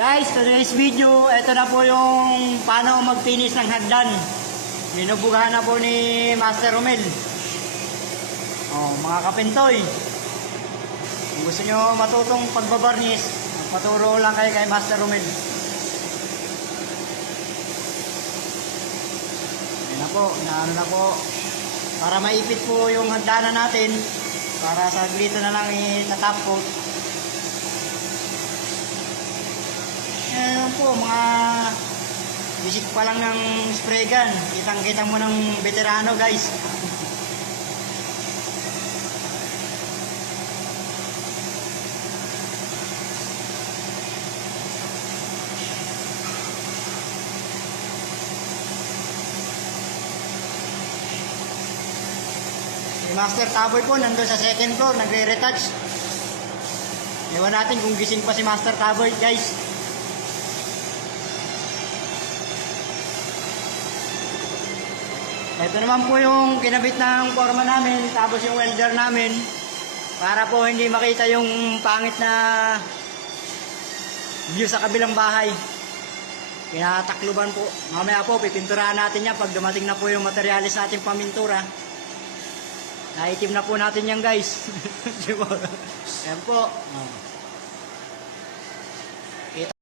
Guys, today's video, ito na po yung paano mag-finish ng hagdan. Binubugahan na po ni Master Romel. Oh, mga kapintoy. Kung gusto nyo matutong pagbabarnis, magpaturo lang kayo kay Master Romel. Ayan na po, naano na po. Para maipit po yung hagdanan natin, para sa glito na lang itatap coat. Ayan po, mga visit pa lang ng spray gun. Kitang-kita mo ng veterano, guys. Si Master Taboy po nandun sa second floor, nagre-retouch. Ewan natin kung gising pa si Master Taboy, guys. Ito naman po yung kinabit ng forma namin, tapos yung welder namin, para po hindi makita yung pangit na view sa kabilang bahay. Pinatakluban po. Mamaya po, pipinturahan natin yan pag dumating na po yung materialis natin pamintura. Naitim na po natin yan, guys. Yan po.